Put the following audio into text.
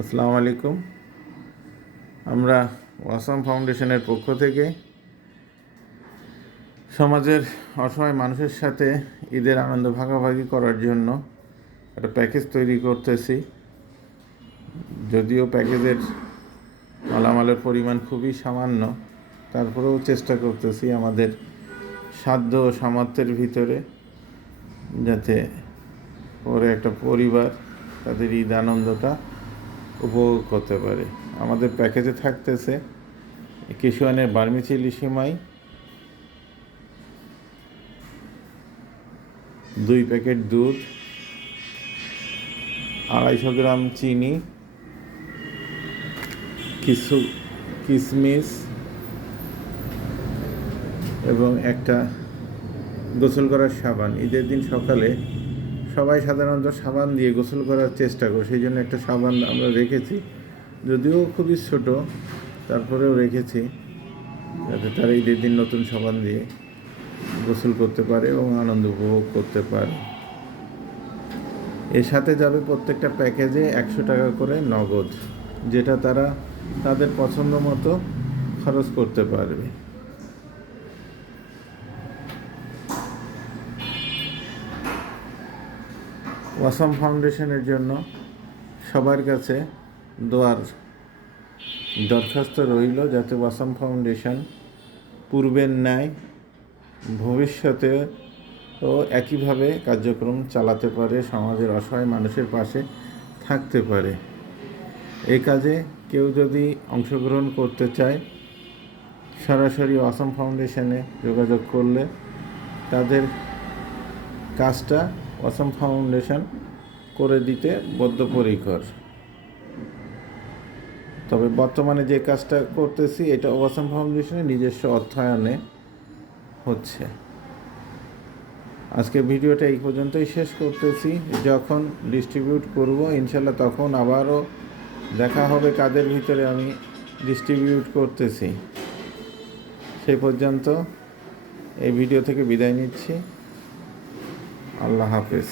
আসসালামু আলাইকুম। আমরা ওয়াসাম ফাউন্ডেশনের পক্ষ থেকে সমাজের অসহায় মানুষের সাথে ঈদের আনন্দ ভাগাভাগি করার জন্য একটা প্যাকেজ তৈরি করতেছি। যদিও প্যাকেজের মালামালের পরিমাণ খুবই সামান্য, তারপরেও চেষ্টা করতেছি আমাদের সাধ্য ও সামর্থ্যের ভিতরে যাতে পরে একটা পরিবার তাদের ঈদ আনন্দটা উপভোগ করতে পারে। আমাদের প্যাকেজে থাকতেছে কিশুয়ানের বার্মিচিলি সিমাই, 2 প্যাকেট দুধ, 250 গ্রাম চিনি, কিছু কিশমিশ এবং একটা গোসল করার সাবান। ঈদের দিন সকালে সবাই সাধারণত সাবান দিয়ে গোসল করার চেষ্টা করে, সেই জন্য একটা সাবান আমরা রেখেছি, যদিও খুবই ছোট, তারপরেও রেখেছি যাতে তারা ঈদের দিন নতুন সাবান দিয়ে গোসল করতে পারে এবং আনন্দ উপভোগ করতে পারে। এর সাথে যাবে প্রত্যেকটা প্যাকেজে 100 টাকা করে নগদ, যেটা তারা তাদের পছন্দ মতো খরচ করতে পারবে। ওয়াসাম ফাউন্ডেশনের জন্য সবার কাছে দোয়ার দরখাস্ত রইল, যাতে ওয়াসাম ফাউন্ডেশন পূর্বের ন্যায় ভবিষ্যতে ও একইভাবে কার্যক্রম চালাতে পারে, সমাজের অসহায় মানুষের পাশে থাকতে পারে। এই কাজে কেউ যদি অংশগ্রহণ করতে চায়, সরাসরি ওয়াসাম ফাউন্ডেশনে যোগাযোগ করলে তাদের কাজটা ওয়াসাম ফাউন্ডেশন করে দিতে বদ্ধপরিকর। তবে বর্তমানে যে কাজটা করতেছি এটা ওয়াসাম ফাউন্ডেশনের নিজস্ব অর্থায়নে হচ্ছে। আজকে ভিডিওটা এই পর্যন্তই শেষ করতেছি। যখন ডিস্ট্রিবিউট করব ইনশাল্লাহ তখন আবারও দেখা হবে কাদের ভিতরে আমি ডিস্ট্রিবিউট করতেছি। সেই পর্যন্ত এই ভিডিও থেকে বিদায় নিচ্ছি। আল্লাহ হাফেজ।